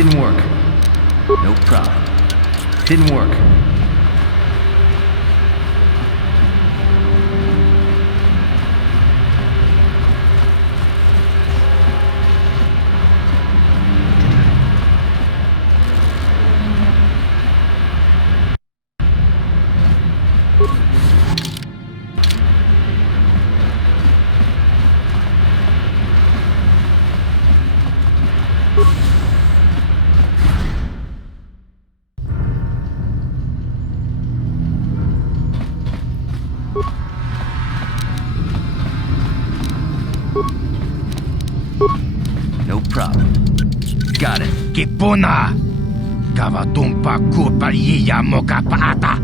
Didn't work. No problem. Didn't work. No problem. Got it. Kipuna! Kavatumpa kulpa iya moka paata!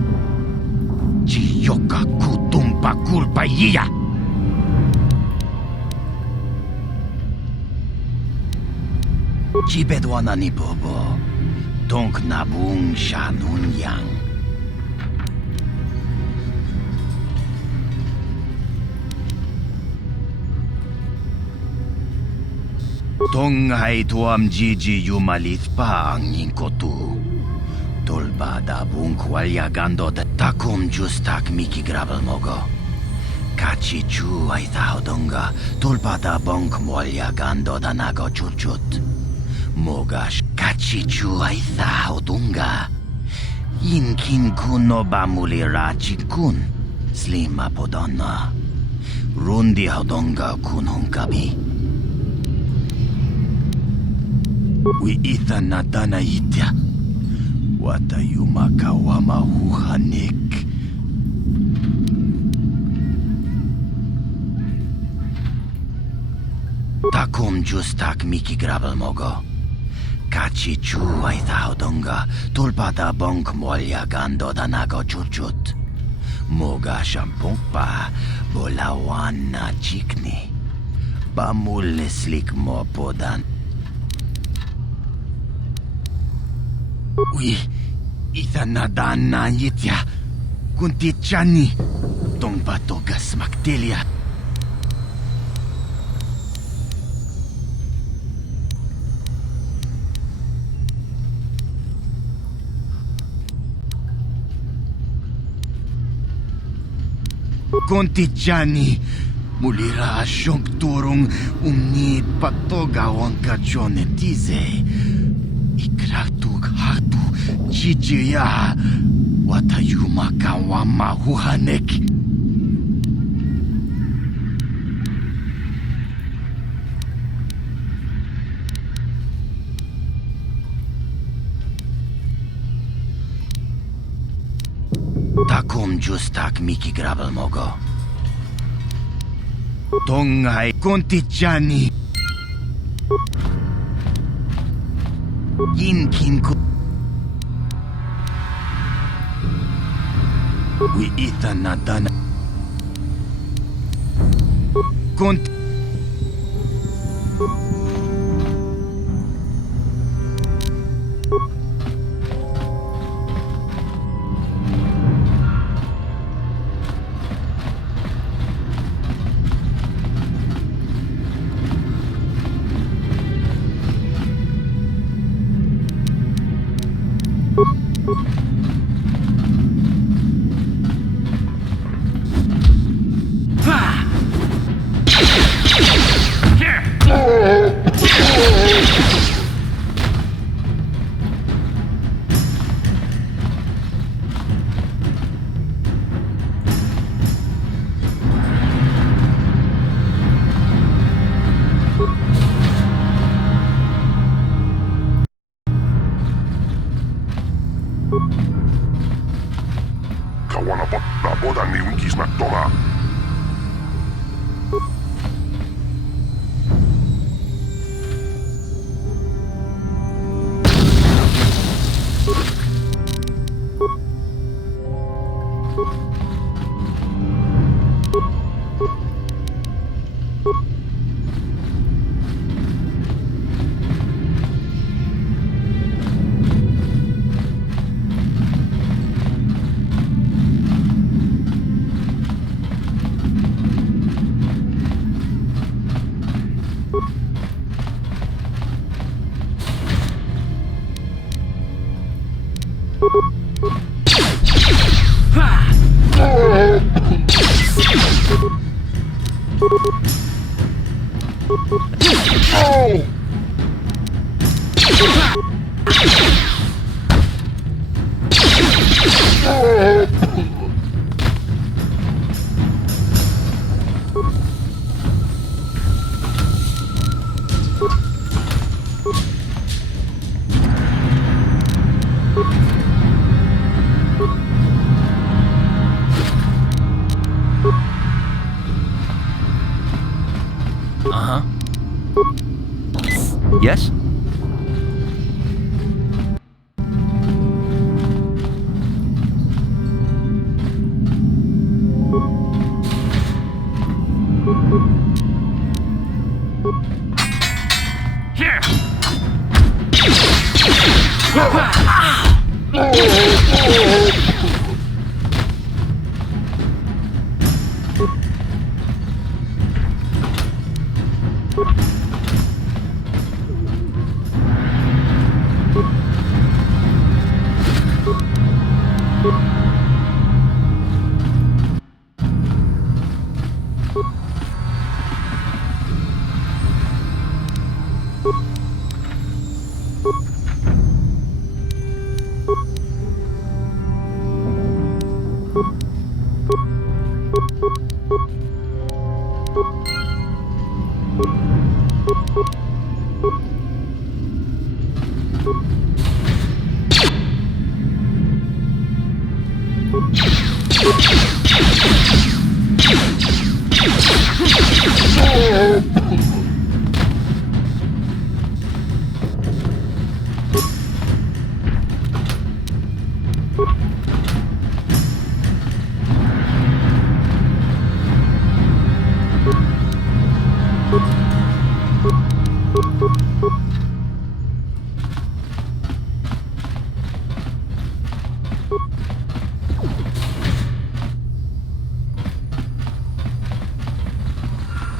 Chiyoka kutumpa kulpa iya! Chibedwana ni bobo. Tonk nabung shanun yang. Tonghay tuam jiji yumalit pa ang yingkotu. Tolba da bung walyagando da takum justak miki grabal mogo. Kachi chu ay tahodonga tolba da bong walyagando da nago chuchut. Mogash kachi chu ay tahodonga. Yinkin kuno ba mulira chikun. Slima podonna. Rundi hodonga kunong gabi. We ita nadana itya. Wata yumakawama huhanik. Takum justak miki grabal mogo. Kachi chu ay tahodonga. Tulpada bonk molya gando danago chuchut. Moga shampong pa. Bolawan na chikni. Bamuleslik mo podan. Ui, ita nadan na yitya. Kunti chani. Tong batogas maktelia. Kunti chani. Mulira asyong turong umni patogawang kajonetize. Ikratug hatu chichiya watayuma kawama huhanek. Takum justak miki grabal mogo. Tonghay konti chani. Yinkin ko. We ita nadana. Konti. Podan ni un kismattomaa. Uh-huh. Yes? Here!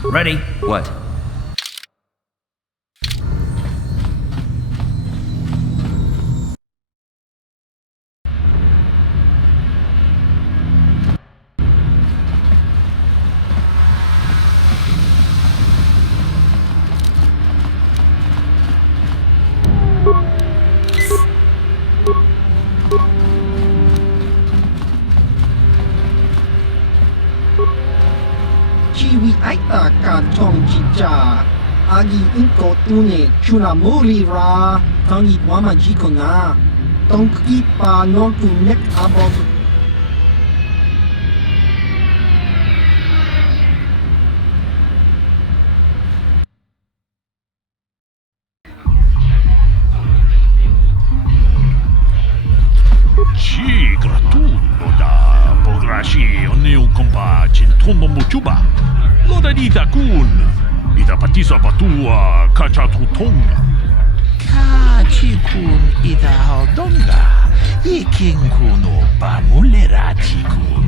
Ready? What? Chiwi aita ka tong jija agi inko tune chuna muri ra tangi wama jiko na tong kipa non tu nek abog Ci gratulo da pograshi oneu kompa cintono muchuba. Loda dita kun. Ita patisa patua kachatutong. Ka chikun ita haldonga. Ikin kuno pamulera chikun.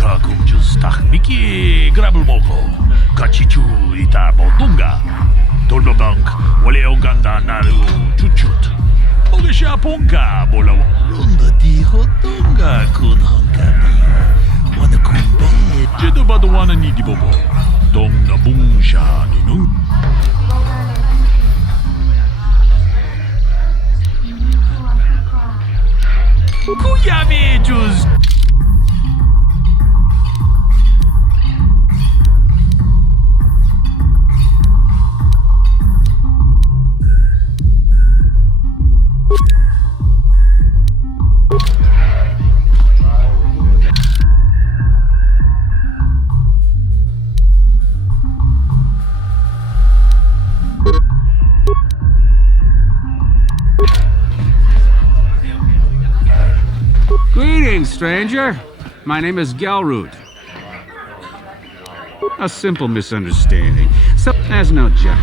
Takum just takmiki grabel moko. Kachichu ita bodonga. Dolbabank wale oganda naru chuchut. Ogesha ponka bola. Runda di hodonga kun honkabi. Wana kumbe. Jedo badawana ni di bobo. Dong na bungsha ni nu. Kuyami just. Greetings, stranger. My name is Gelroot. A simple misunderstanding. So, as no joke.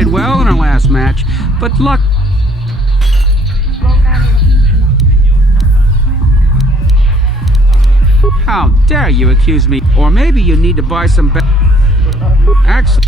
played well in our last match, but luck... How dare you accuse me? Or maybe you need to buy some Actually...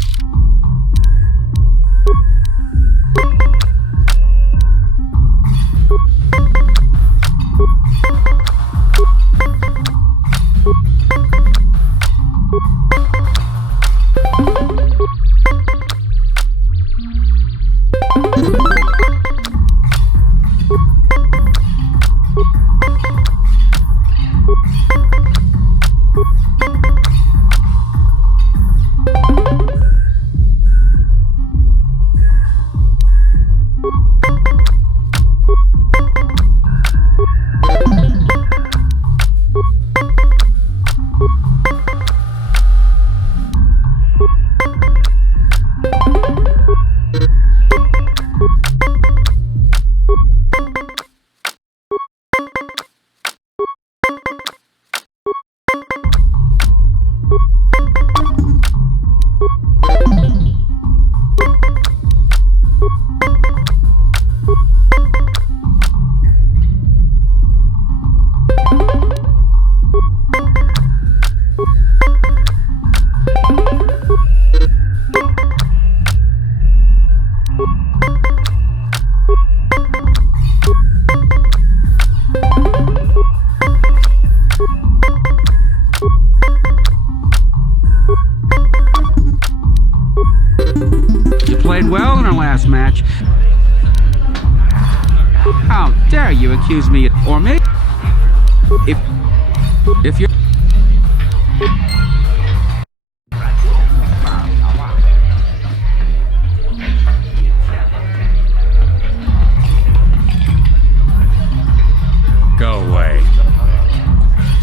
Played well in our last match. How dare you accuse me? Or maybe... If you're... Go away.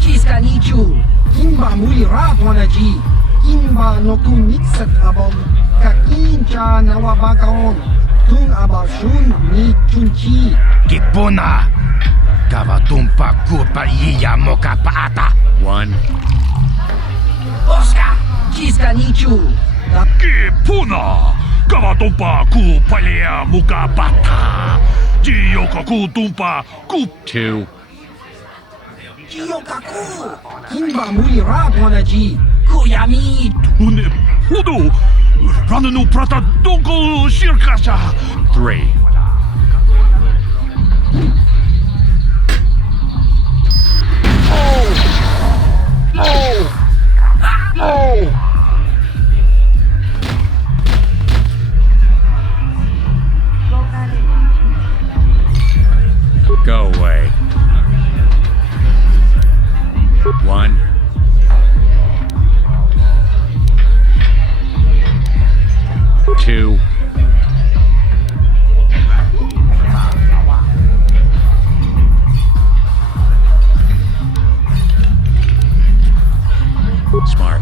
Chiska nichu, kimba muli rapwanaji, kimba no kumitsat abong kakincha nawabakaon, tung abashun ni chunchi. Kipuna! Kavatumpa kupa iya moka paata! 1. Oscar, chiska nichu. Kipuna! Kavatumpa ku palea muka bata! Jiyoka ku tumpa ku... 2. Kiyokaku, kimba muli rapwanaji, kuyami. Une pudu! Rananu prata donko shirkasha! 3. Go away. 1. 2. Smart.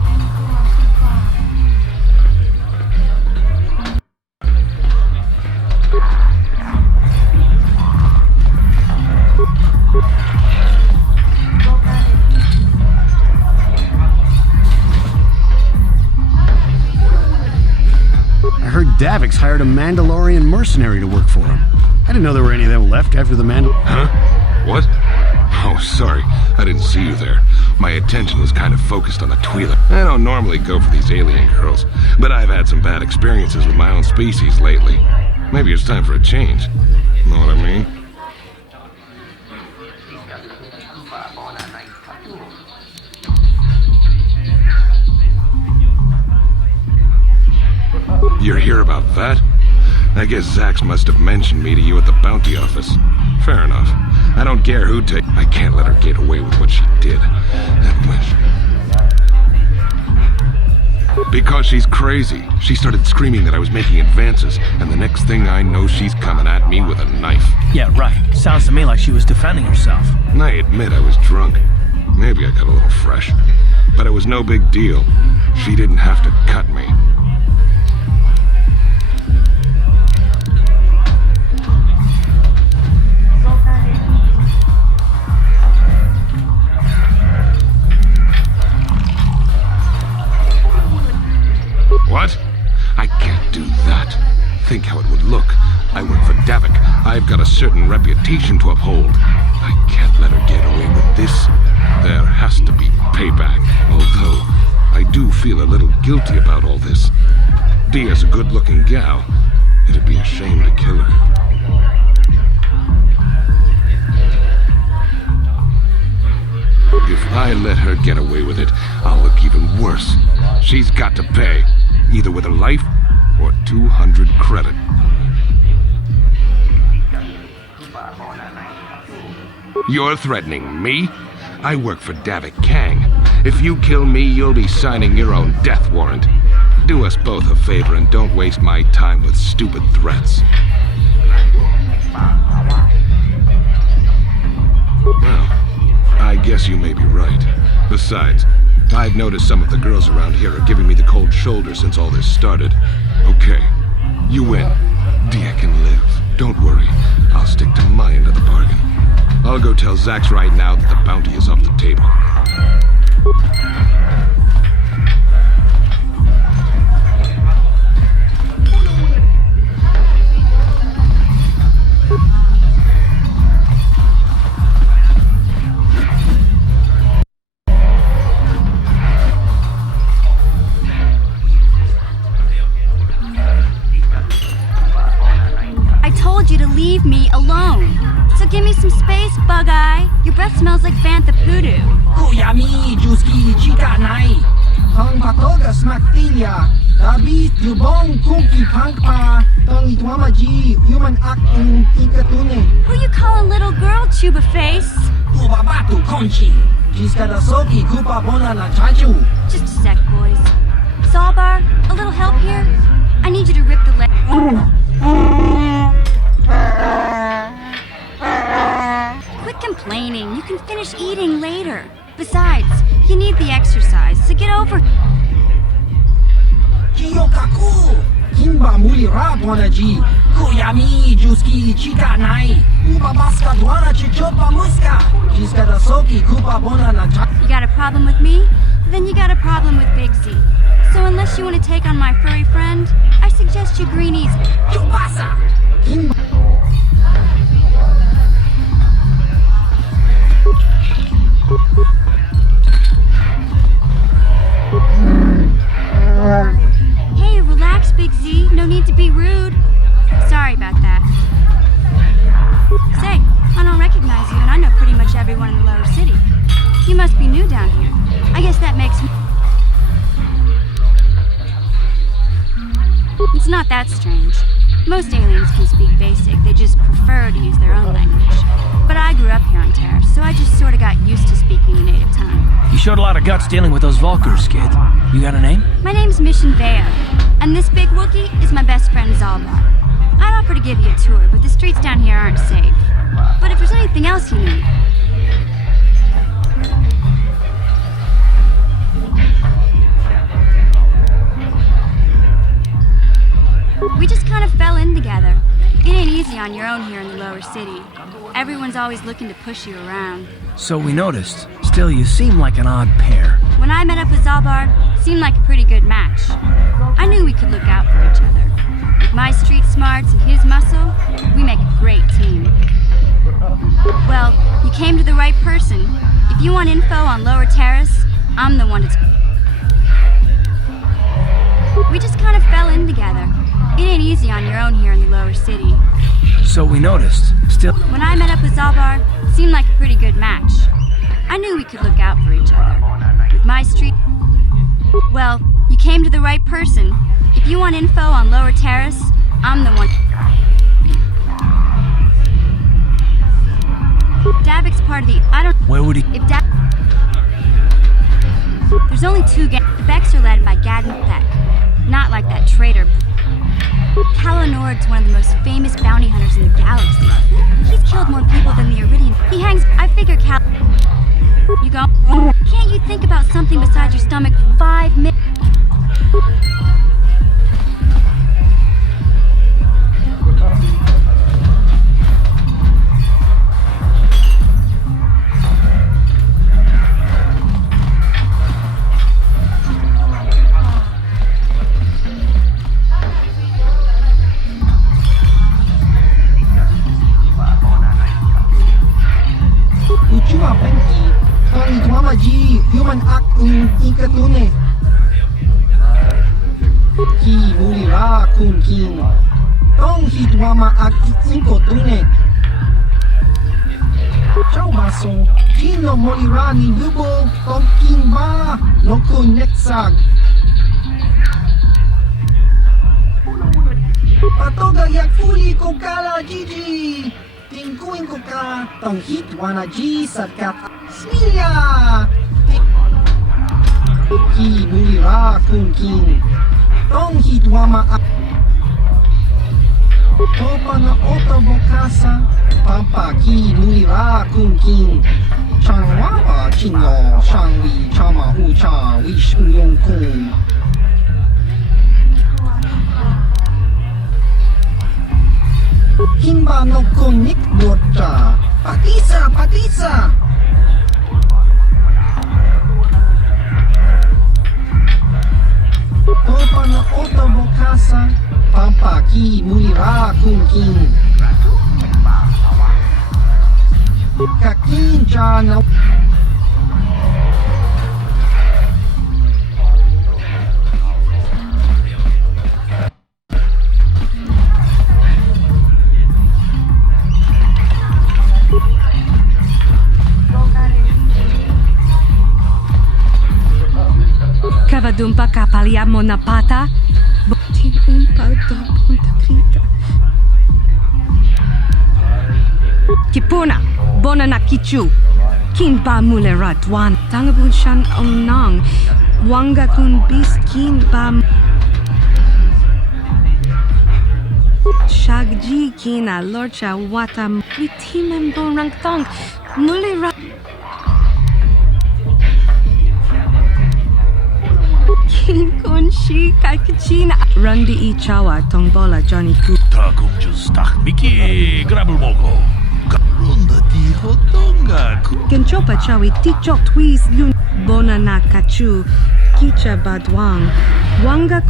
I heard Davix hired a Mandalorian mercenary to work for him. I didn't know there were any of them left after the Huh? What? Oh, sorry. I didn't see you there. My attention was kind of focused on the Twi'lek. I don't normally go for these alien girls, but I've had some bad experiences with my own species lately. Maybe it's time for a change. Know what I mean? You're here about that? I guess Zax must have mentioned me to you at the bounty office. Fair enough. I don't care who I can't let her get away with what she did. Because she's crazy. She started screaming that I was making advances, and the next thing I know, she's coming at me with a knife. Yeah, right. Sounds to me like she was defending herself. And I admit I was drunk. Maybe I got a little fresh. But it was no big deal. She didn't have to cut me. What? I can't do that. think how it would look. I work for Davik. I've got a certain reputation to uphold. I can't let her get away with this. There has to be payback, although I do feel a little guilty about all this. Dia's a good-looking gal. It'd be a shame to kill her. If I let her get away with it, I'll look even worse. She's got to pay, either with her life or 200 credit. You're threatening me? I work for Davik Kang. If you kill me, you'll be signing your own death warrant. Do us both a favor and don't waste my time with stupid threats. Well, I guess you may be right. Besides, I've noticed some of the girls around here are giving me the cold shoulder since all this started. Okay, you win. Dia can live. Don't worry, I'll stick to my end of the bargain. I'll go tell Zax right now that the bounty is off the table. I told you to leave me alone. So give me some space, Bug-Eye. Your breath smells like Bantha Poodoo. Kuyami, Juski, Chika Nai. Tong Patoga Smaktilia. Dabi, Yubong, Kunki, Pankpa. Tong Itwamaji, Human Act in Ikatune. Who you calling little girl, Chuba Face? Ubabatu, Conchi. Jiskadasoki, Kupa Bona na Chachu. Just a sec, boys. Zalbar, a little help here? I need you to rip the leg. Quit complaining. You can finish eating later. Besides, you need the exercise, so get over. Kiyokaku. Kimba Muli Rabwanaji. Kuyami, Juski, Chika Nai. Ubabaska Dwana Chichopa Muska. Jiskadasoki, Kupa Bona na Chachu. You got a problem with me? Then you got a problem with Big Z. So unless you want to take on my furry friend, I suggest you green easy. Chupasa. Kimba. Hey, relax, Big Z. No need to be rude. Sorry about that. Say, I don't recognize you, and I know pretty much everyone in the lower city. You must be new down here. I guess that makes me... It's not that strange. Most aliens can speak basic, they just prefer to use their own language. But I grew up here on Terra, so I just sort of got used to speaking the native tongue. You showed a lot of guts dealing with those Valkyrs, kid. You got a name? My name's Mission Vea, and this big Wookiee is my best friend Zalbar. I'd offer to give you a tour, but the streets down here aren't safe. But if there's anything else you need... We just kind of fell in together. It ain't easy on your own here in the lower city. Everyone's always looking to push you around. So we noticed. Still, you seem like an odd pair. When I met up with Zalbar, it seemed like a pretty good match. I knew we could look out for each other. With my street smarts and his muscle, we make a great team. Well, you came to the right person. If you want info on Lower Terrace, I'm the one to... We just kind of fell in together. It ain't easy on your own here in the lower city. So we noticed. Still... When I met up with Zalbar, it seemed like a pretty good match. I knew we could look out for each other. With my street... Well, you came to the right person. If you want info on Lower Terrace, I'm the one... Davik's part of the... I don't... Where would he... If There's only two gangs. The Becks are led by Gadden Beck. Not like that traitor... Kalanord's one of the most famous bounty hunters in the galaxy. He's killed more people than the Iridian. He hangs... I figure You go... Can't you think about something besides your stomach for 5 minutes? Ki mulira kun king. Tong hitwama at inko tune. Ciao baso. Kino mulira ni lubo. Tong king ba. No kun netsag. Patoga yak fuli ko kala Gigi. Tingkuin ko ka. Tong hitwana G satkat. Smilya. Ki mulira kun king. Tong hitwama at Topa na otobokasa. Pampa ki mulira kun king. Changwawa chinyo. Shangwi chama ucha. Wish uyong kun. Himba no konik dorcha. Patisa, patisa. Topa na otobokasa. Pampa ki mulira kun king. Kakinja na. Cavadumpa capaliamo na pata. Botin umpa do punta krita. Kipuna, bona na kichu. Kin ba mulera dwan. Tangabun shan nang. Wanga kun bis kin ba. Shagji kina lorcha watam. Witimem borang tong. Mulera. Kun shi kakachina Rundi I chawa tongbola Johnny Ku Ta kumjus tak miki grabul moko. Runda di hotonga ku. Kenchopa chawi tikchok twis yun Bona na kachu Kicha badwang Wanga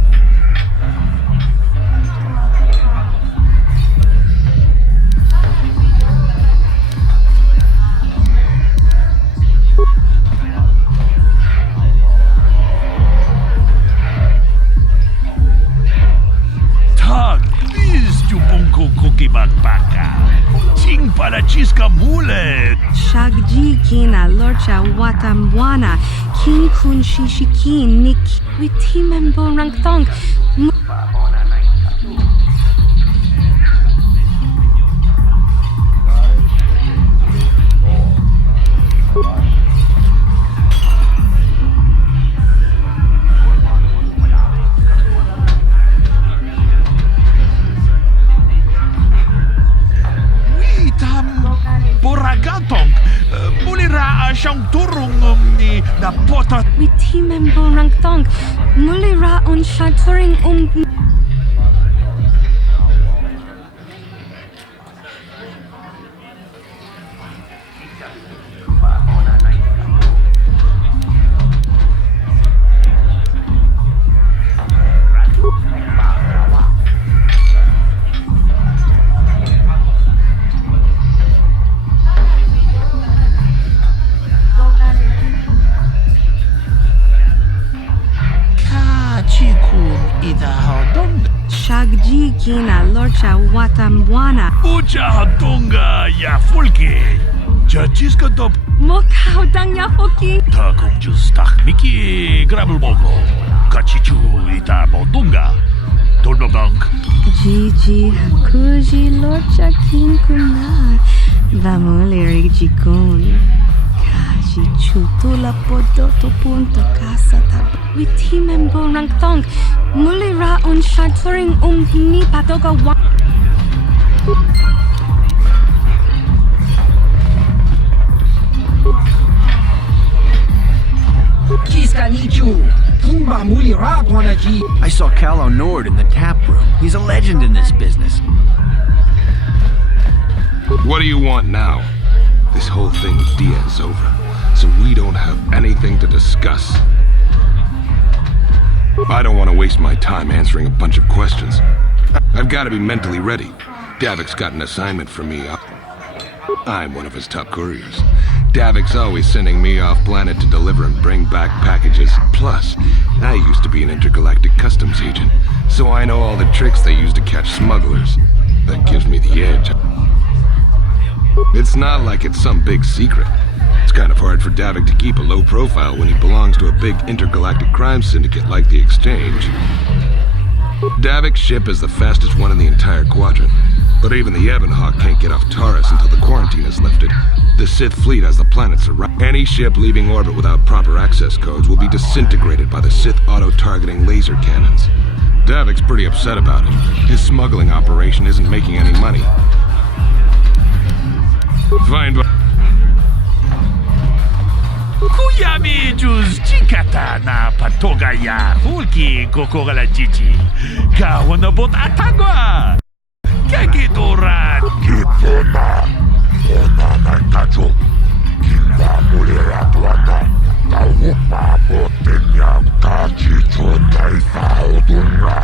Ting para chisca mule. Shagji kina lorcha watamwana King kun shishikin nik Witimem borang tong Boragatong, mulira siyang turong ni na pota. Witimem borang tong Mulira on shaturing Shagji kina lorcha watamwana Ucha hatonga ya fulke. Jajisca top. Mokau dang ya foki Ta kumjus tak miki grabul moko. Kachichu ita botunga. Tolbabank. Gigi hakuji lorcha kin kuna Vamuleri jikun Kaji chutula podoto punto casa tab Witimem borang tong Mulira on shaturing ni patoga wa I saw Calo Nord in the tap room. He's a legend in this business. What do you want now? This whole thing with Dia is over, so we don't have anything to discuss. I don't want to waste my time answering a bunch of questions. I've got to be mentally ready. Davik's got an assignment for me. I'm one of his top couriers. Davik's always sending me off planet to deliver and bring back packages. Plus, I used to be an intergalactic customs agent. so I know all the tricks they use to catch smugglers. That gives me the edge. It's not like it's some big secret. It's kind of hard for Davik to keep a low profile when he belongs to a big intergalactic crime syndicate like the Exchange. Davik's ship is the fastest one in the entire quadrant, but even the Ebonhawk can't get off Taurus until the quarantine is lifted. The Sith fleet has the planets around. Any ship leaving orbit without proper access codes will be disintegrated by the Sith auto-targeting laser cannons. Davik's pretty upset about it. His smuggling operation isn't making any money. Find what... Kuyami juz chikata na patogaya hulki kokogala jiji. Kawanabot atagwa. Kagidoran. Kipona. Ona na kajo. Kimba mulera tuana. Taupa botenya. Kachicho naifa odunga.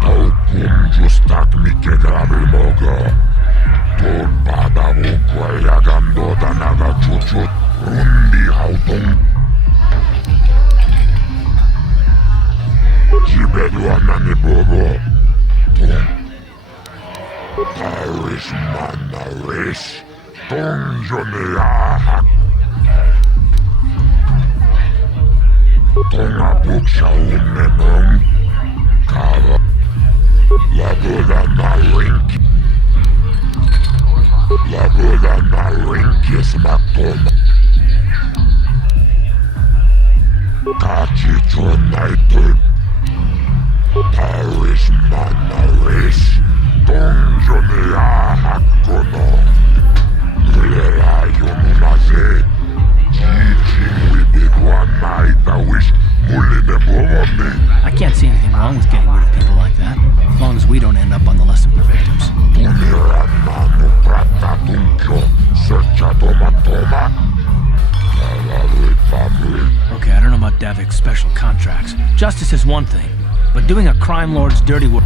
Taukum justak mike grabil mogo. Tot padamu kwaya gando danaga chuchut. Rundi hautong. Jibeduana ni bobo. Paris manaris. Tong ahak. Tong abuk unenong. Kava. Lagoda na rinki. Lagoda na rinki smakoma. Kachicho naito. Paris manaris. Tong ahak kono. Mulera yonunaze. I can't see anything wrong with getting rid of people like that, as long as we don't end up on the list of their victims. Okay, I don't know about Davik's special contracts. Justice is one thing, but doing a crime lord's dirty work...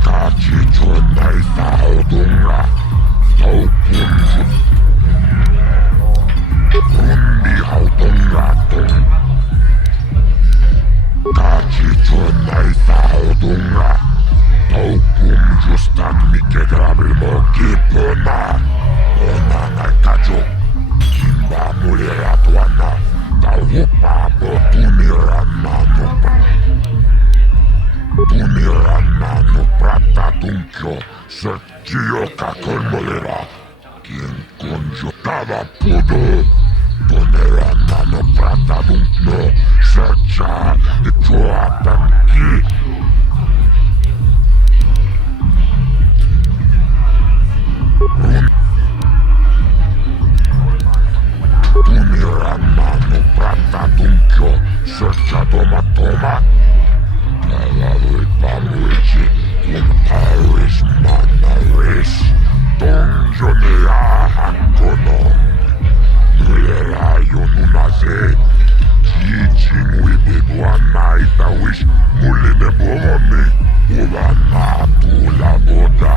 Rundi hautong. Kachicho naifa odunga. Taukum justak mike grabil mo kipona. Ona na kajo. Kimba mulera tuana. Taupa bo tunirana no prata tunkyo. Sergio kakon mulera. Quien conjutaba pudo. Ponera nano prata dunkno. Searcha de tua tanki. Ponera nano prata dunkyo. Searcha toma. Palado e pamuichi. Un Paris manaris. Donjonea hakono. Mulera yonunaze. Jijin wibigwana itawish. Mulime bomome. Ulana tula boda.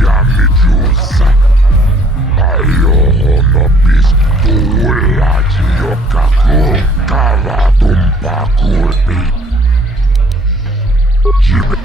Yami jusa. Ayo honopis. Tuula jiyokaku. Kava tumpa kurpi. Jibe.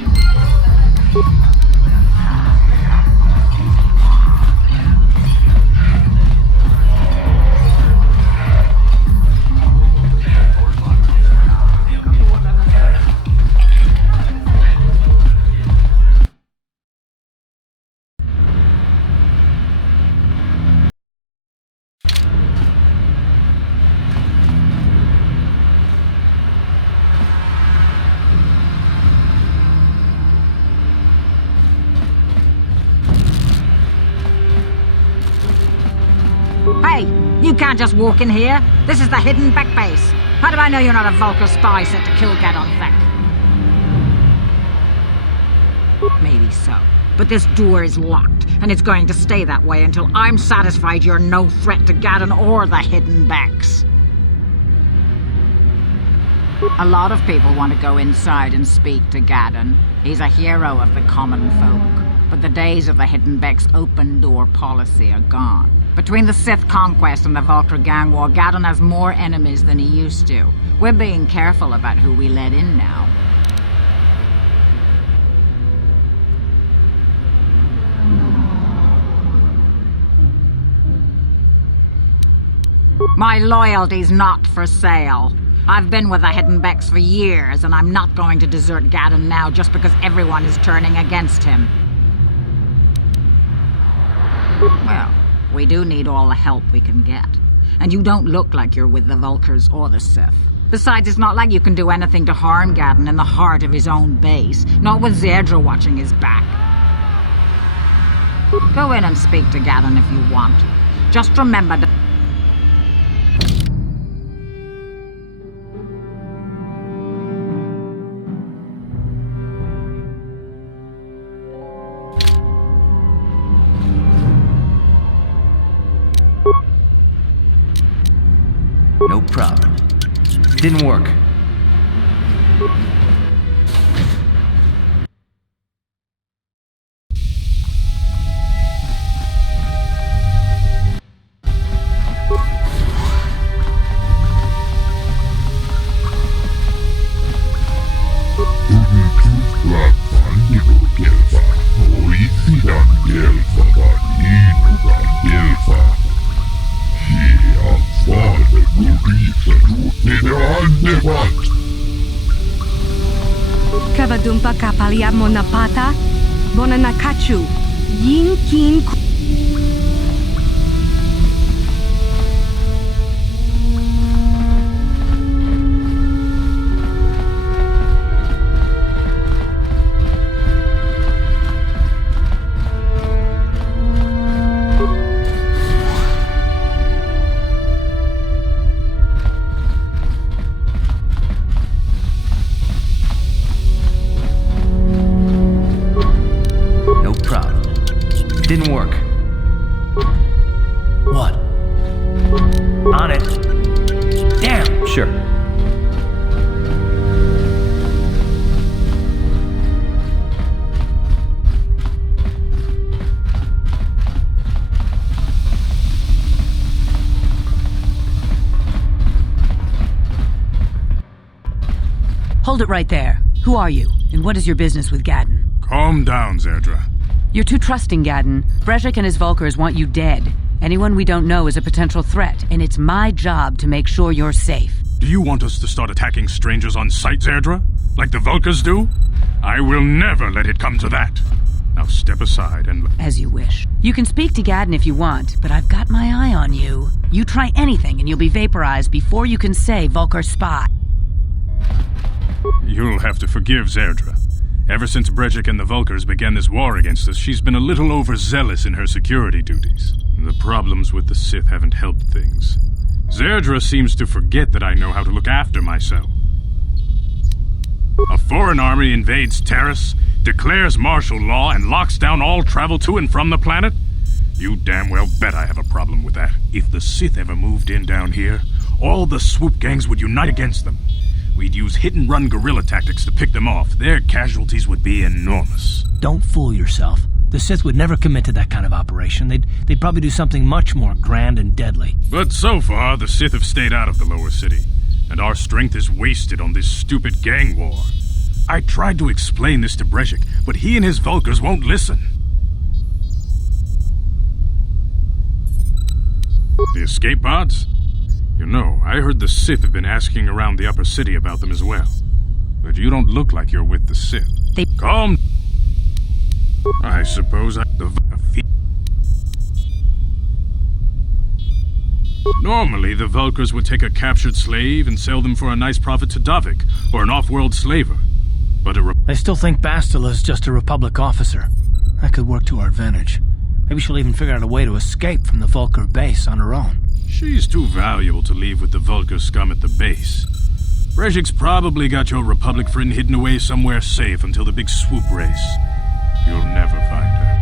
Hey, you can't just walk in here. This is the hidden back base. How do I know you're not a Vulcan spy sent to kill Gadon Vec? Maybe so. But this door is locked, and it's going to stay that way until I'm satisfied you're no threat to Gadon or the hidden backs. A lot of people want to go inside and speak to Gadon. He's a hero of the common folk. But the days of the hidden Beck's open door policy are gone. Between the Sith conquest and the Vulcan gang war, Gadon has more enemies than he used to. We're being careful about who we let in now. My loyalty's not for sale. I've been with the Hiddenbecks for years, and I'm not going to desert Gaddon now just because everyone is turning against him. Well, we do need all the help we can get. And you don't look like you're with the Vulkars or the Sith. Besides, it's not like you can do anything to harm Gaddon in the heart of his own base. Not with Zerdra watching his back. Go in and speak to Gaddon if you want. Just remember to... No problem. Didn't work. Kavadumpa kapaliamo na pata, bona na kachu, yin kin Didn't work. What? On it. Damn! Sure. Hold it right there. Who are you, and what is your business with Gaddon? Calm down, Zerdra. You're too trusting, Gaddon. Brejik and his Vulkars want you dead. Anyone we don't know is a potential threat, and it's my job to make sure you're safe. Do you want us to start attacking strangers on sight, Zerdra? Like the Vulkars do? I will never let it come to that. Now step aside and... As you wish. You can speak to Gaddon if you want, but I've got my eye on you. You try anything and you'll be vaporized before you can say Vulkar spy. You'll have to forgive Zerdra. Ever since Brejik and the Vulkars began this war against us, she's been a little overzealous in her security duties. The problems with the Sith haven't helped things. Zerdra seems to forget that I know how to look after myself. A foreign army invades Terrace, declares martial law, and locks down all travel to and from the planet? You damn well bet I have a problem with that. If the Sith ever moved in down here, all the swoop gangs would unite against them. We'd use hit-and-run guerrilla tactics to pick them off. Their casualties would be enormous. Don't fool yourself. The Sith would never commit to that kind of operation. They'd probably do something much more grand and deadly. But so far, the Sith have stayed out of the lower city, and our strength is wasted on this stupid gang war. I tried to explain this to Brejik, but he and his Vulkars won't listen. The escape pods? You know, I heard the Sith have been asking around the upper city about them as well. But you don't look like you're with the Sith. Calm. I suppose Normally, the Vulkars would take a captured slave and sell them for a nice profit to Davik, or an off-world slaver. But I still think Bastila's just a Republic officer. That could work to our advantage. Maybe she'll even figure out a way to escape from the Vulkar base on her own. She's too valuable to leave with the Vulkar scum at the base. Brejik's probably got your Republic friend hidden away somewhere safe until the big swoop race. You'll never find her.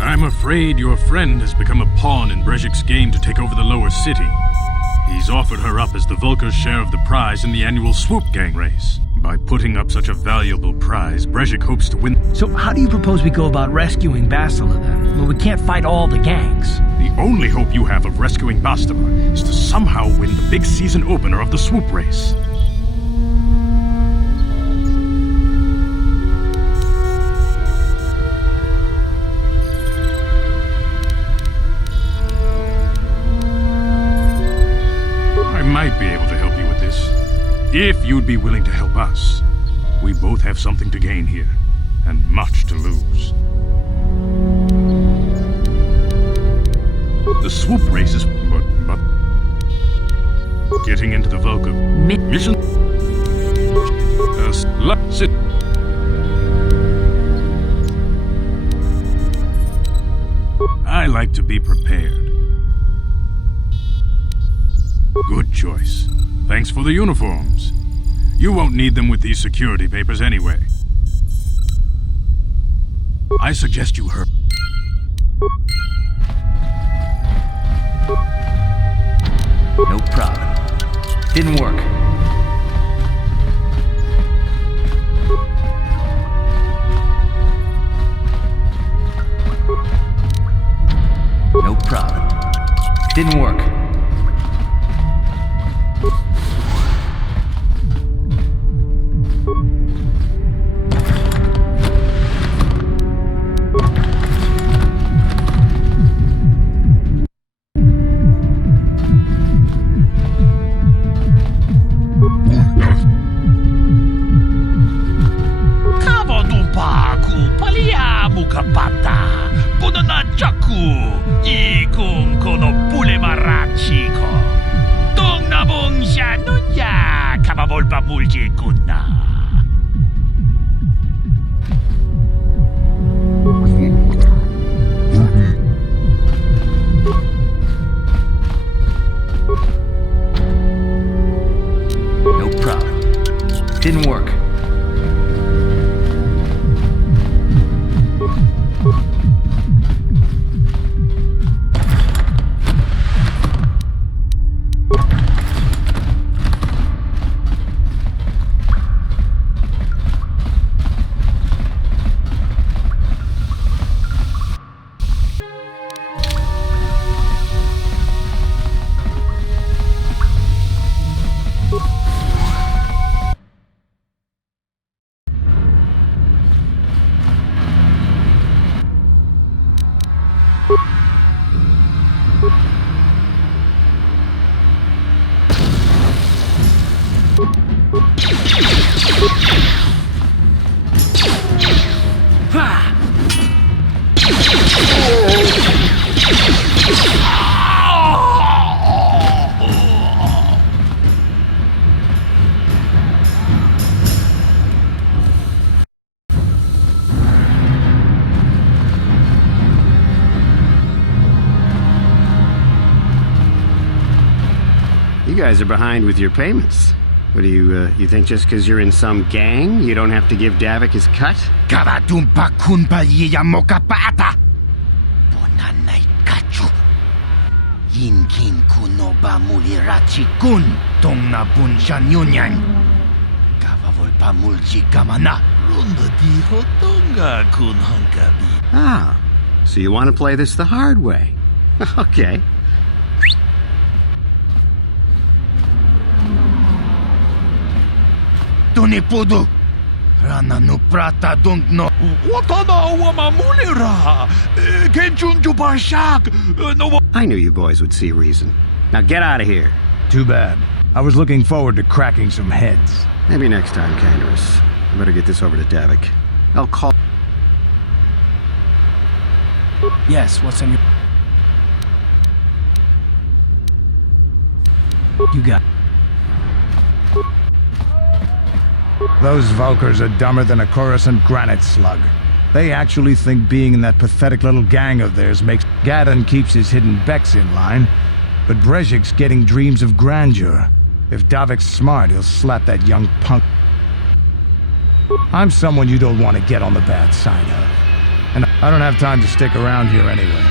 I'm afraid your friend has become a pawn in Brejik's game to take over the lower city. He's offered her up as the Vulkar's share of the prize in the annual swoop gang race. By putting up such a valuable prize, Brejik hopes to win. So how do you propose we go about rescuing Bastila then? Well, we can't fight all the gangs. The only hope you have of rescuing Bastila is to somehow win the big season opener of the swoop race. might be able to help you with this. If you'd be willing to help us. We both have something to gain here, and much to lose. The swoop race is... but... Getting into the Vulcan mission... sit. I like to be prepared. Good choice. Thanks for the uniforms. You won't need them with these security papers anyway. I suggest you hurry. No problem. Didn't work. No problem. Didn't work. No problem. Didn't work. You guys are behind with your payments. What do you think just because you're in some gang, you don't have to give Davik his cut? Karatumpa kunpa yiyamoka paata! Bonanay kachu! Yinkin kunoba mulirachi kun tong na bunshan yunyan! Kavavol mulji kamana! Runda dijo tonga kun hankabi. Ah, so you want to play this the hard way. Okay. Tunipudu! Rana no prata don't know. Watana wamamulira! Kenchunju barshak! No. I knew you boys would see reason. Now get out of here. Too bad. I was looking forward to cracking some heads. Maybe next time, Kangarus. I better get this over to Davik. I'll call... Yes, what's on your... You got... Those Vulkars are dumber than a Coruscant granite slug. They actually think being in that pathetic little gang of theirs makes... Gadon keeps his hidden Becks in line, but Brezhik's getting dreams of grandeur. If Davik's smart, he'll slap that young punk. I'm someone you don't want to get on the bad side of. And I don't have time to stick around here anyway.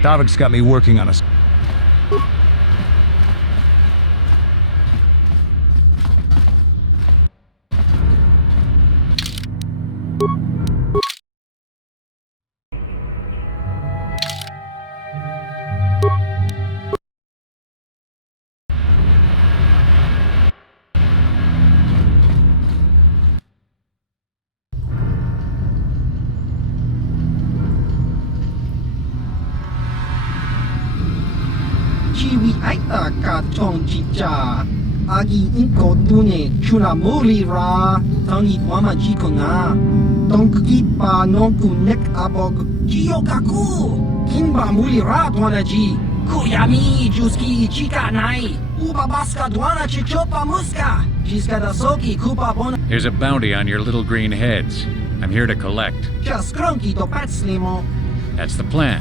Davik's got me working on a... Taka tong chicha. Agi inko tune chuna muri ra. Tangi wama jiko na. Tonki pa nonku nek abog. Jiyokaku. Kinba muri ra dwana ji. Kuyami juski chika nai. Uba baska dwana chichopa muska. Jiska da soki kupa bona. Here's a bounty on your little green heads. I'm here to collect. Just krunki to patslimo. That's the plan.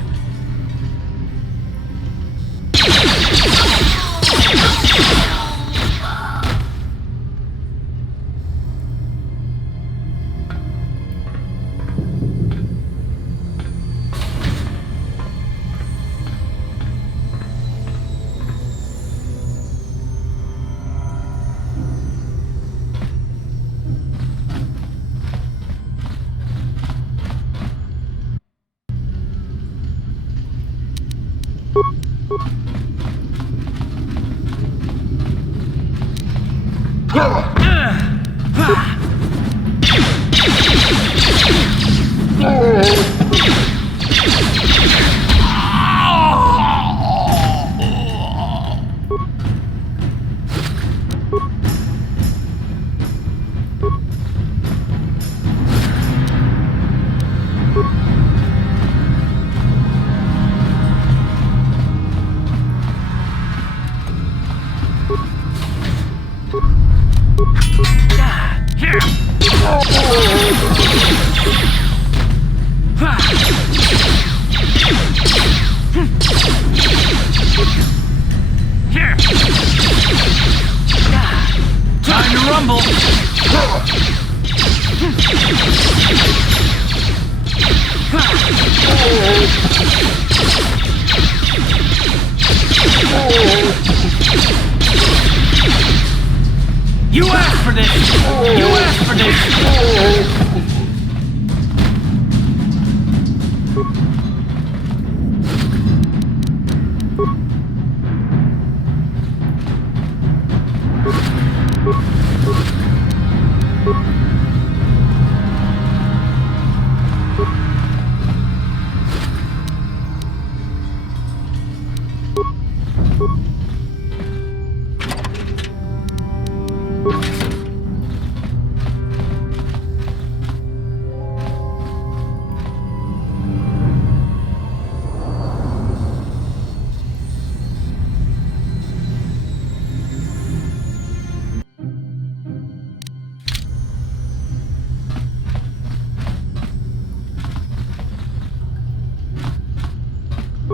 Time to rumble! You asked for this! You asked for this!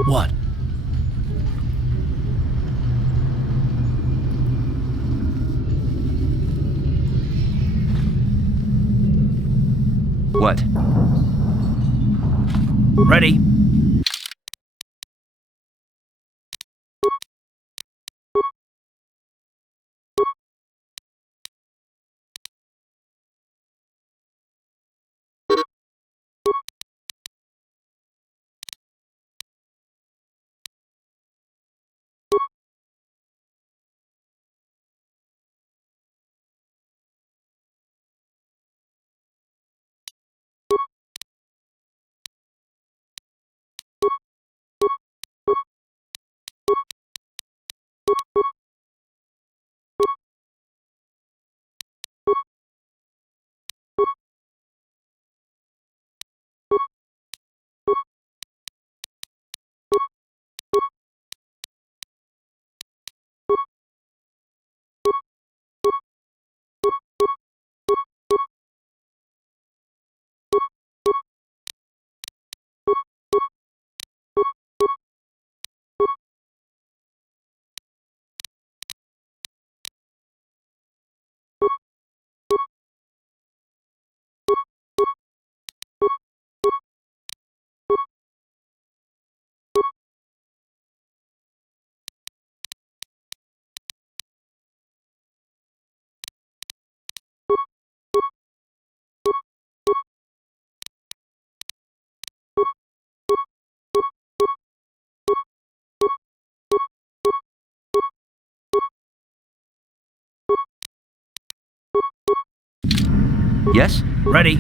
What? What? Ready? Yes? Ready?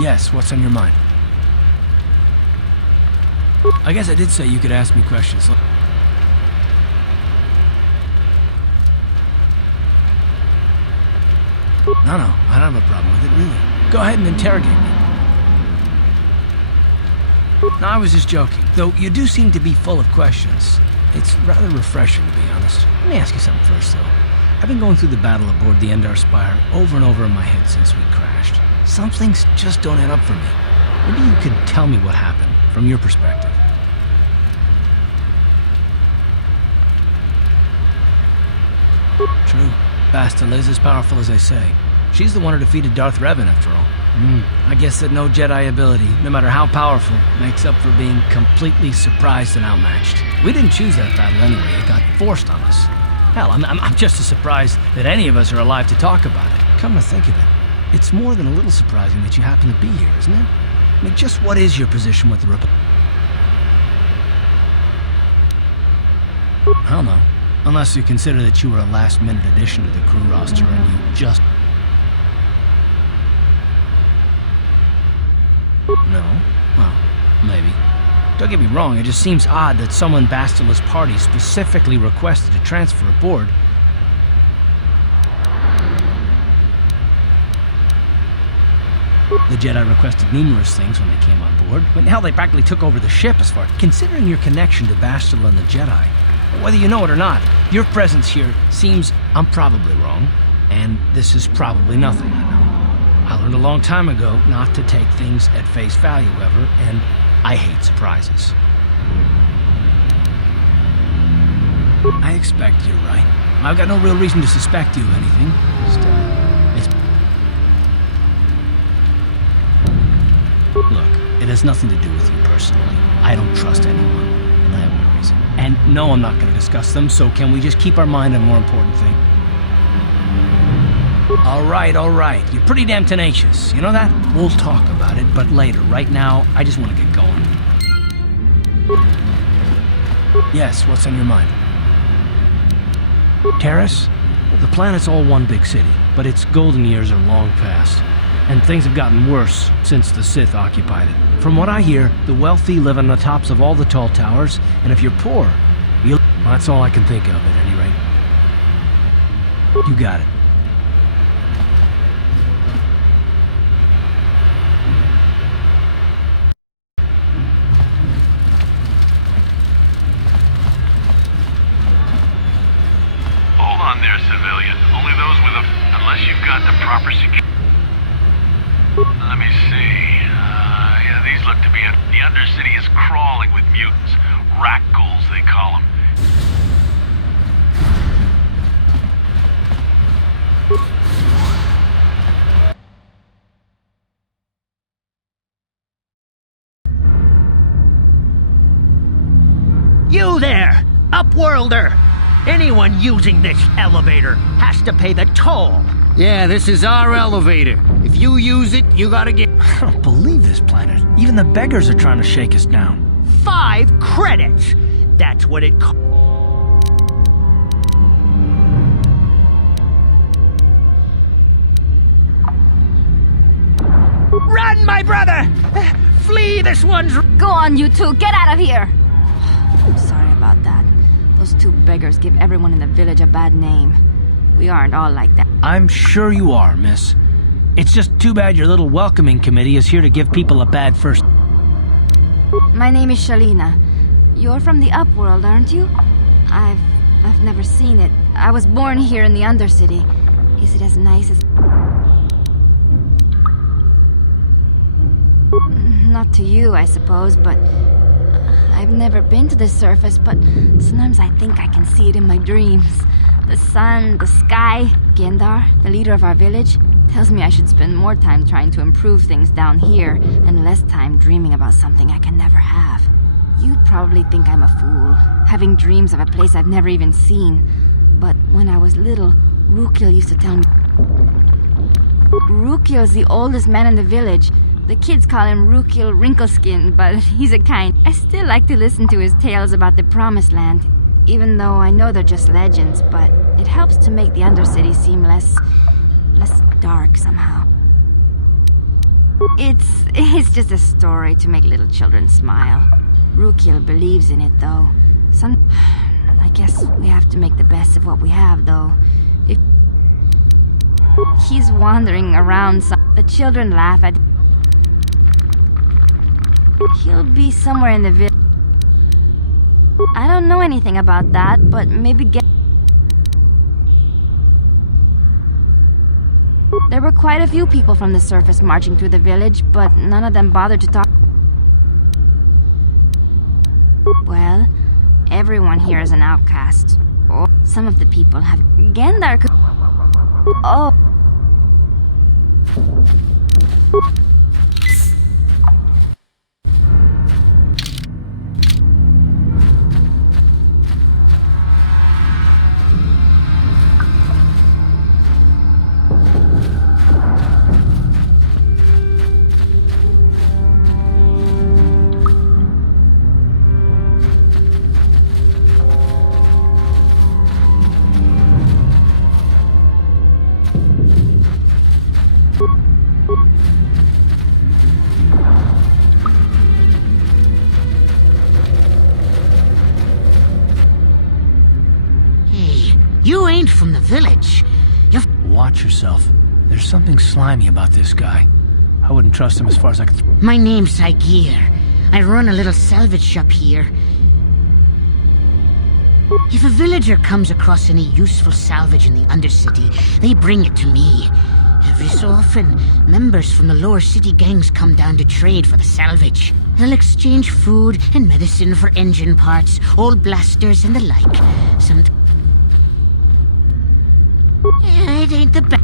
Yes, what's on your mind? I guess I did say you could ask me questions. No, I don't have a problem with it, really. Go ahead and interrogate me. No, I was just joking. Though you do seem to be full of questions. It's rather refreshing, to be honest. Let me ask you something first, though. I've been going through the battle aboard the Endar Spire over and over in my head since we crashed. Some things just don't add up for me. Maybe you could tell me what happened, from your perspective. True. Bastila is as powerful as they say. She's the one who defeated Darth Revan, after all. I guess that no Jedi ability, no matter how powerful, makes up for being completely surprised and outmatched. We didn't choose that battle anyway. It got forced on us. Hell, I'm just as surprised that any of us are alive to talk about it. Come to think of it, it's more than a little surprising that you happen to be here, isn't it? I mean, just what is your position with the Republic? I don't know. Unless you consider that you were a last-minute addition to the crew roster and you just... No? Well, maybe. Don't get me wrong, it just seems odd that someone Bastila's party specifically requested a transfer aboard. The Jedi requested numerous things when they came on board. But hell, they practically took over the ship as far... Considering your connection to Bastila and the Jedi, whether you know it or not, your presence here seems... I'm probably wrong, and this is probably nothing, I know. I learned a long time ago not to take things at face value ever, and I hate surprises. I expect you're right. I've got no real reason to suspect you of anything. Look, it has nothing to do with you personally. I don't trust anyone, and I have no reason. And no, I'm not going to discuss them, so can we just keep our mind on more important things? All right. You're pretty damn tenacious. You know that? We'll talk about it, but later. Right now, I just want to get going. Yes, what's on your mind? Terrace? The planet's all one big city, but its golden years are long past. And things have gotten worse since the Sith occupied it. From what I hear, the wealthy live on the tops of all the tall towers, and if you're poor, you... That's all I can think of, at any rate. You got it. Hold on there, civilian. Only those with a... Unless you've got the proper security... Let me see. Yeah, these look to be... The Undercity is crawling with mutants. Rat ghouls, they call them. You there, Upworlder! Anyone using this elevator has to pay the toll. Yeah, this is our elevator. If you use it, you gotta get... I don't believe this planet. Even the beggars are trying to shake us down. 5 credits! That's what it Run, my brother! Flee, this one's... Go on, you two. Get out of here! I'm sorry about that. Those 2 beggars give everyone in the village a bad name. We aren't all like that. I'm sure you are, miss. It's just too bad your little welcoming committee is here to give people a bad first... My name is Shalina. You're from the Upworld, aren't you? I've never seen it. I was born here in the Undercity. Is it as nice as... Not to you, I suppose, but... I've never been to the surface, but sometimes I think I can see it in my dreams. The sun, the sky. Gendar, the leader of our village, tells me I should spend more time trying to improve things down here and less time dreaming about something I can never have. You probably think I'm a fool, having dreams of a place I've never even seen. But when I was little, Rukil used to tell me... Rukil's the oldest man in the village. The kids call him Rukil Wrinkleskin, but he's a kind. I still like to listen to his tales about the Promised Land, even though I know they're just legends, but it helps to make the Undercity seem less dark somehow. It's just a story to make little children smile. Rukil believes in it, though. I guess we have to make the best of what we have, though. If he's wandering around, the children laugh at. He'll be somewhere in the village. I don't know anything about that, but maybe There were quite a few people from the surface marching through the village, but none of them bothered to talk. Well, everyone here is an outcast. Or some of the people have... Gendar could... Oh... You ain't from the village. You're... Watch yourself. There's something slimy about this guy. I wouldn't trust him as far as I could... My name's Saigir. I run a little salvage shop here. If a villager comes across any useful salvage in the Undercity, they bring it to me. Every so often, members from the lower city gangs come down to trade for the salvage. They'll exchange food and medicine for engine parts, old blasters and the like. It ain't the best.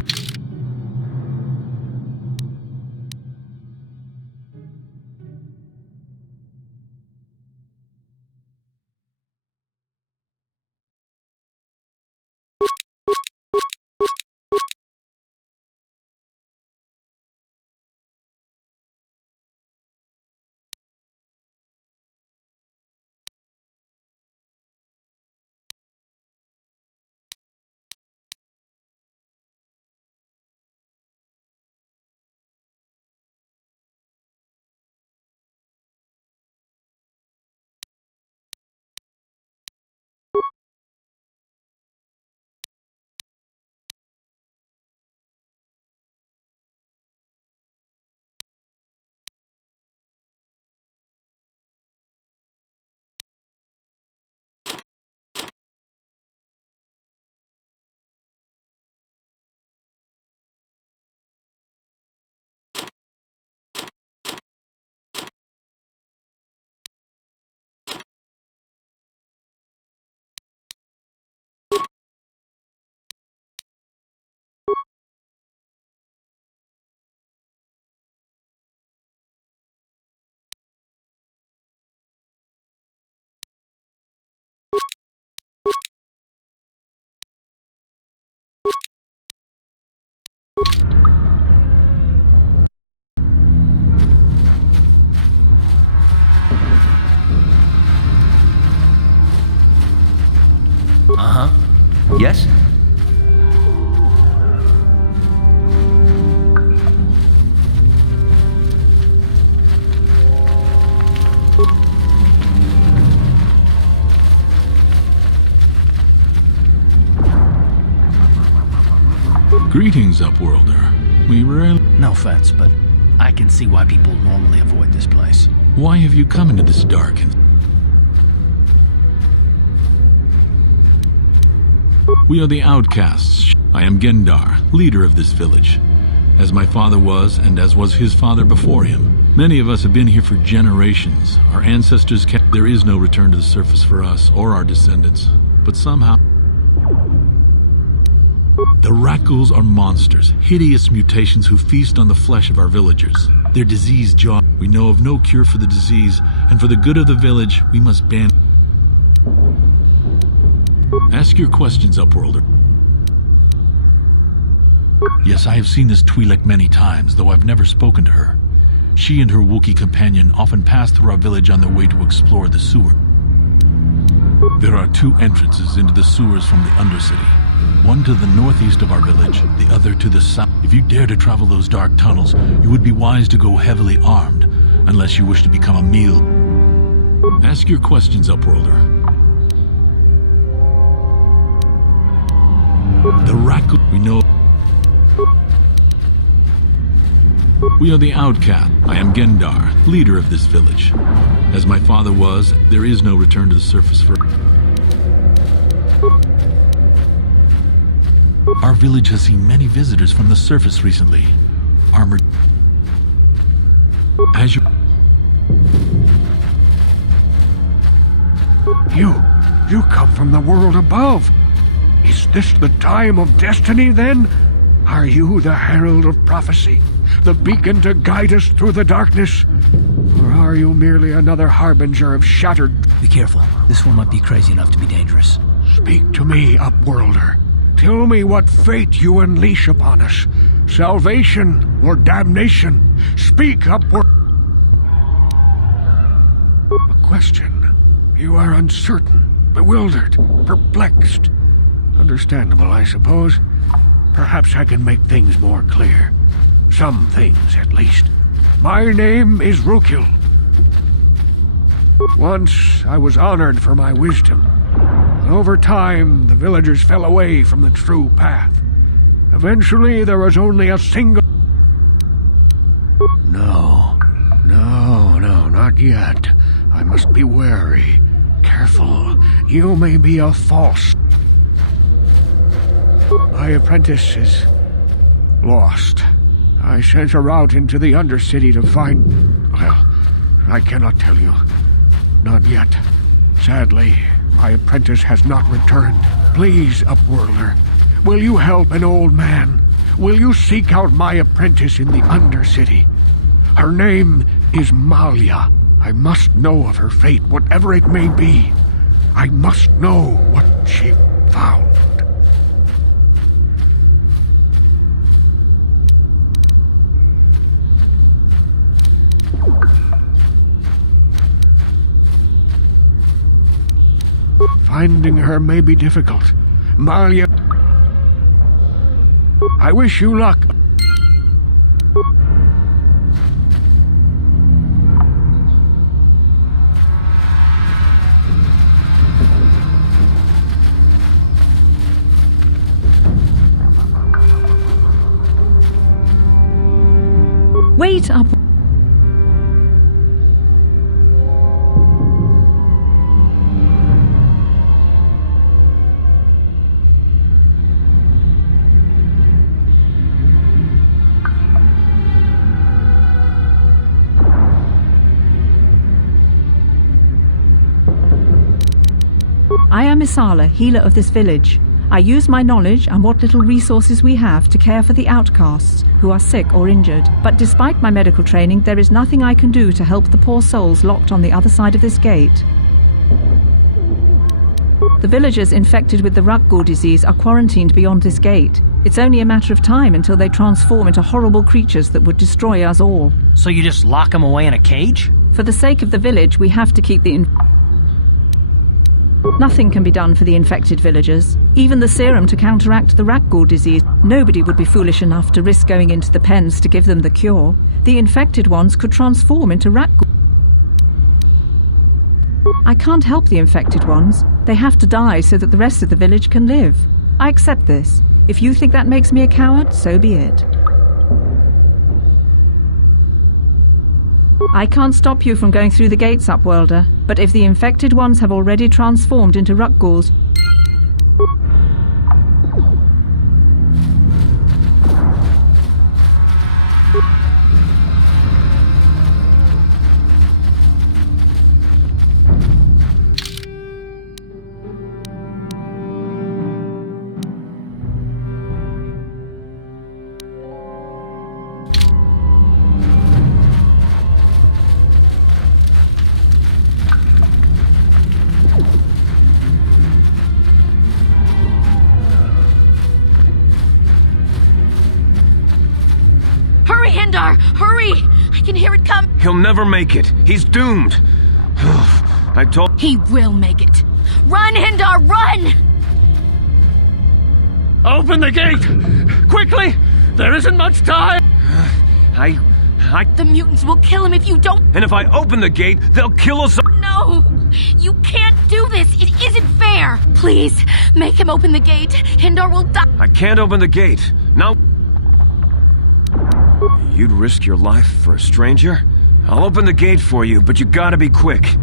Uh-huh. Yes? Greetings, Upworlder. We rarely... No offense, but I can see why people normally avoid this place. Why have you come into this dark and... We are the outcasts. I am Gendar, leader of this village. As my father was, and as was his father before him. Many of us have been here for generations. Our ancestors kept... There is no return to the surface for us, or our descendants. But somehow... The Rat-ghouls are monsters, hideous mutations who feast on the flesh of our villagers. Their diseased jaw... We know of no cure for the disease, and for the good of the village, we must ban... Ask your questions, Upworlder. Yes, I have seen this Twi'lek many times, though I've never spoken to her. She and her Wookiee companion often pass through our village on their way to explore the sewer. There are two entrances into the sewers from the Undercity. One to the northeast of our village, the other to the south. If you dare to travel those dark tunnels, you would be wise to go heavily armed, unless you wish to become a meal. Ask your questions, Upworlder. The Raccoon, we know. We are the Outcast. I am Gendar, leader of this village. As my father was, there is no return to the surface for... Our village has seen many visitors from the surface recently. Armored... As you... You come from the world above. Is this the time of destiny, then? Are you the herald of prophecy, the beacon to guide us through the darkness? Or are you merely another harbinger of shattered... Be careful. This one might be crazy enough to be dangerous. Speak to me, Upworlder. Tell me what fate you unleash upon us. Salvation or damnation? Speak, Upworlder. A question. You are uncertain, bewildered, perplexed. Understandable, I suppose. Perhaps I can make things more clear. Some things, at least. My name is Rukil. Once I was honored for my wisdom. And over time, the villagers fell away from the true path. Eventually, there was only a single... No, not yet. I must be wary. Careful. You may be a false... My apprentice is lost. I sent her out into the Undercity to find... Well, I cannot tell you. Not yet. Sadly, my apprentice has not returned. Please, Upworlder, will you help an old man? Will you seek out my apprentice in the Undercity? Her name is Malia. I must know of her fate, whatever it may be. I must know what she found. Finding her may be difficult. Malia... I wish you luck. Wait up. I am Isala, healer of this village. I use my knowledge and what little resources we have to care for the outcasts who are sick or injured. But despite my medical training, there is nothing I can do to help the poor souls locked on the other side of this gate. The villagers infected with the Rukgul disease are quarantined beyond this gate. It's only a matter of time until they transform into horrible creatures that would destroy us all. So you just lock them away in a cage? For the sake of the village, we have to keep the... Nothing can be done for the infected villagers. Even the serum to counteract the Rukgul disease. Nobody would be foolish enough to risk going into the pens to give them the cure. The infected ones could transform into Rukgul. I can't help the infected ones. They have to die so that the rest of the village can live. I accept this. If you think that makes me a coward, so be it. I can't stop you from going through the gates, Upworlder, but if the infected ones have already transformed into Rukguls... Hurry! I can hear it come. He'll never make it. He's doomed. I told... He will make it. Run, Hindar, run! Open the gate! Quickly! There isn't much time! The mutants will kill him if you don't. And if I open the gate, they'll kill us. No! You can't do this! It isn't fair! Please, make him open the gate. Hindar will die. I can't open the gate. No. You'd risk your life for a stranger? I'll open the gate for you, but you gotta be quick.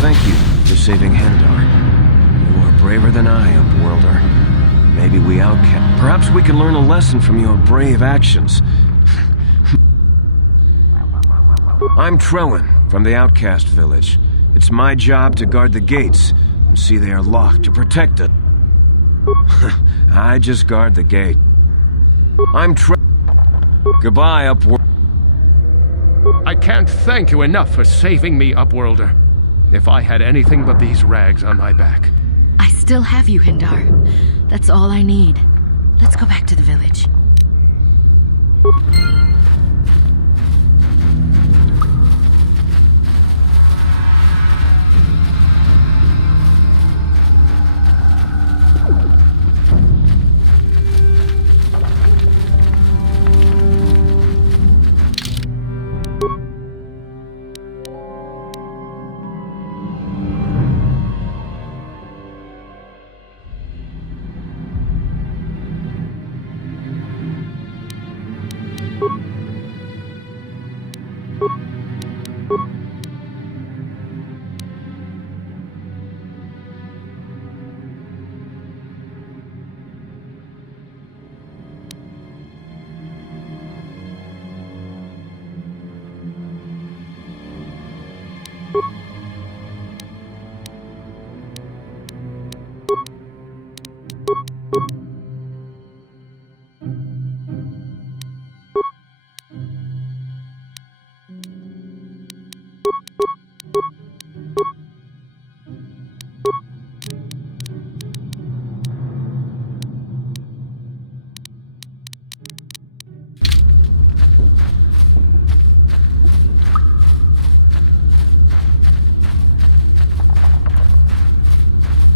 Thank you for saving Hendar. You are braver than I, Upworlder. Maybe we outcast. Perhaps we can learn a lesson from your brave actions. I'm Trellin, from the Outcast Village. It's my job to guard the gates and see they are locked to protect us. I just guard the gate. I'm Goodbye, Upworlder. I can't thank you enough for saving me, Upworlder. If I had anything but these rags on my back. I still have you, Hindar. That's all I need. Let's go back to the village.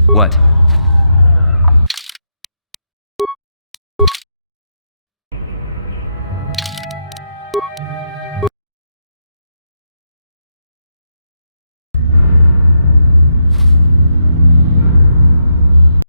What?